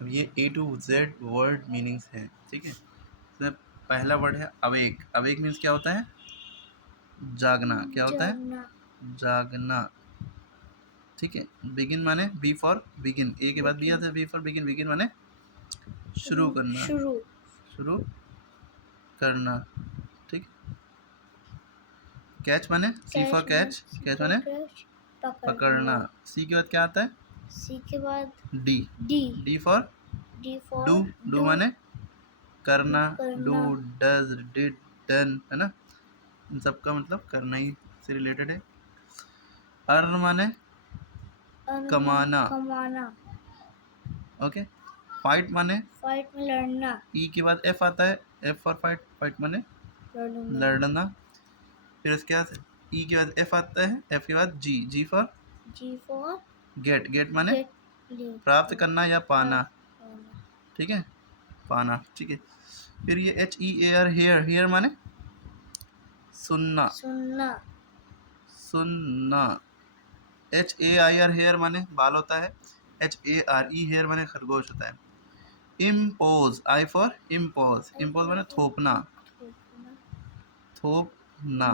अब ये A to Z word meanings हैं, ठीक है। इसमें पहला वर्ड है अवेक। अवेक मीन्स क्या होता है? जागना। क्या होता है? जागना, ठीक है। बिगिन माने बी फॉर बिगिन, ए के बाद बी आता है, बी फॉर बिगिन। बिगिन माने शुरू करना, शुरू करना, ठीक। कैच माने सी फॉर कैच, कैच माने पकड़ना। सी के बाद क्या आता है? सी के बाद D, D for do. Do माने करना, डू, डज, डिड, डन, है ना। इन सब का मतलब करना ही से रिलेटेड है। अर्न माने कमाना, ओके। फाइट माने फाइट में लड़ना। ई के बाद एफ आता है, एफ फॉर फाइट, फाइट माने लड़ना। फिर उसके बाद ई के बाद एफ आता है, एफ के बाद जी, जी फॉर गेट, गेट माने प्राप्त करना या पाना, ठीक है, पाना, ठीक है। फिर ये H E A R, hear, hear माने सुनना, सुनना। H A I R, hair माने बाल होता है। H A R E, hare माने खरगोश होता है। Impose, I for impose, impose माने थोपना, थोपना।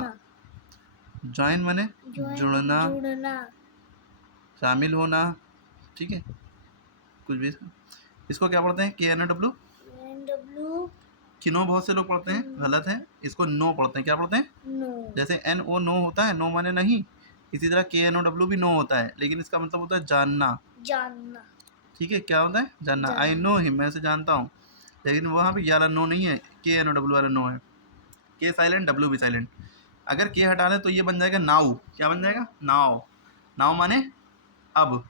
ज्वाइन माने जुड़ना, शामिल होना, ठीक है, कुछ भी। इसको क्या पढ़ते हैं? के एन डब्ल्यू। किनो बहुत से लोग पढ़ते हैं, गलत है। इसको नो पढ़ते हैं। क्या पढ़ते हैं? नो। जैसे एन ओ नो होता है, नो माने नहीं, इसी तरह के एन ओ डब्ल्यू भी नो होता है, लेकिन इसका मतलब होता है जानना, ठीक है। क्या होता है? जानना। आई नो हिम, मैं उसे जानता हूँ, लेकिन वहाँ पे यारा नो नहीं है, के एन ओ डब्ल्यू वाला नो है। के साइलेंट, डब्ल्यू भी साइलेंट। अगर के हटा दें तो ये बन जाएगा नाउ। क्या बन जाएगा? नाउ। नाउ माने अब,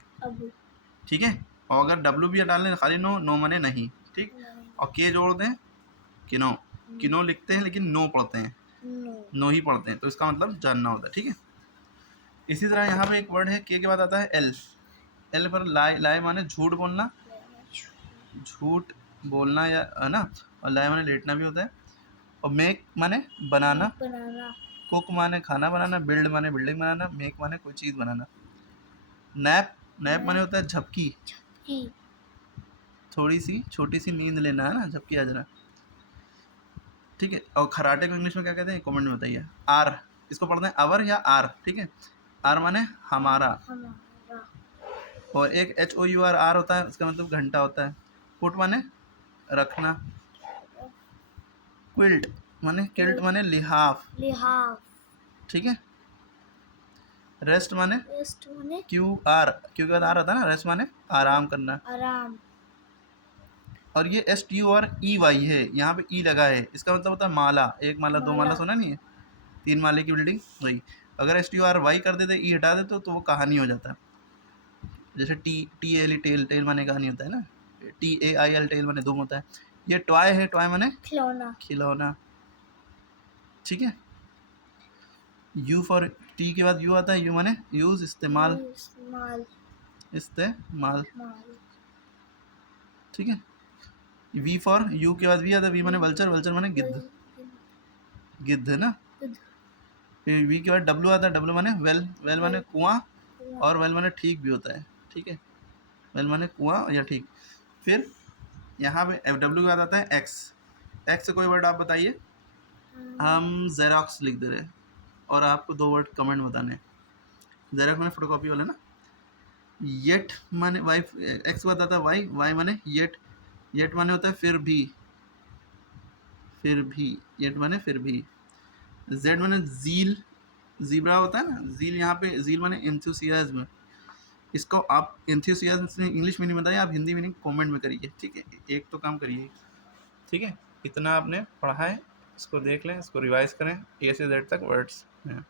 ठीक है। और अगर डब्ल्यू भी हटा लें, खाली नो, नो माने नहीं, ठीक। और के जोड़ दें, किनो। किनो लिखते हैं लेकिन नो पढ़ते हैं, नो ही पढ़ते हैं, तो इसका मतलब जानना होता है, ठीक है। इसी तरह यहाँ पे एक वर्ड है के बाद आता है एल। एल पर लाई, लाई माने झूठ बोलना, झूठ बोलना, या है ना। और लाई माने लेटना भी होता है। और मेक माने बनाना, कुक माने खाना बनाना, बिल्ड माने बिल्डिंग बनाना, मेक माने कोई चीज़ बनाना। नैप, नैप माने होता है झपकी, थोड़ी सी छोटी सी नींद लेना, है ना, झपकी आ जाना, ठीक है। और खराटे को इंग्लिश में क्या कहते हैं? कमेंट में बताइए। आर, इसको पढ़ते हैं अवर या आर, ठीक है। आर माने हमारा। और एक H O U R, hour होता है, उसका मतलब घंटा होता है। पुट माने रखना। क्विल्ट माने, किल्ट माने लिहाफ, ठीक है। रेस्ट माने क्यू आर, क्यू के बाद आर होता है ना, रेस्ट माने आराम करना। और ये S T U R E Y है, यहाँ पे ई लगा है, इसका मतलब होता है माला। एक माला, दो माला, सुना नहीं है? 3 माले की बिल्डिंग, वही। अगर S T U R Y कर देते, ई हटा देते, तो वो कहानी हो जाता है। जैसे T, T L E tale, tale माने कहानी होता है ना। T A I L, tail माने दुम होता है। ये टॉय है, टॉय माने खिलौना, ठीक है। यू फॉर, टी के बाद यू आता है, यू माने यूज, इस्तेमाल, इस्तेमाल, ठीक है। वी फॉर, यू के बाद वी आता है, वी माने वल्चर, वल्चर माने गिद्ध, गिद्ध है ना। फिर वी के बाद डब्ल्यू आता है, डब्ल्यू माने वेल, वेल माने कुआं, और वेल माने ठीक भी होता है, ठीक है। वेल माने कुआं या ठीक। फिर यहाँ पे डब्ल्यू के बाद आता है एक्स। एक्स से कोई वर्ड आप बताइए। हम जेरोक्स लिख दे रहे हैं, और आपको 2 वर्ड कमेंट बताने। जेरोक्स माने फोटोकॉपी वाला ना। येट माने वाई, एक्स के बाद आता है वाई, वाई माने येट, येट माने होता है फिर भी, फिर भी, येट माने फिर भी। जेड माने जील, जीब्रा होता है ना, जील। यहाँ पे जील माने एंथुसियाज्म। इसको आप एंथुसियाज्म से इंग्लिश मीनिंग बताइए, आप हिंदी मीनिंग कमेंट में करिए, ठीक है। एक तो काम करिए, ठीक है। इतना आपने पढ़ा है, इसको देख लें, इसको रिवाइज करें, ए से जेड तक वर्ड्स हैं।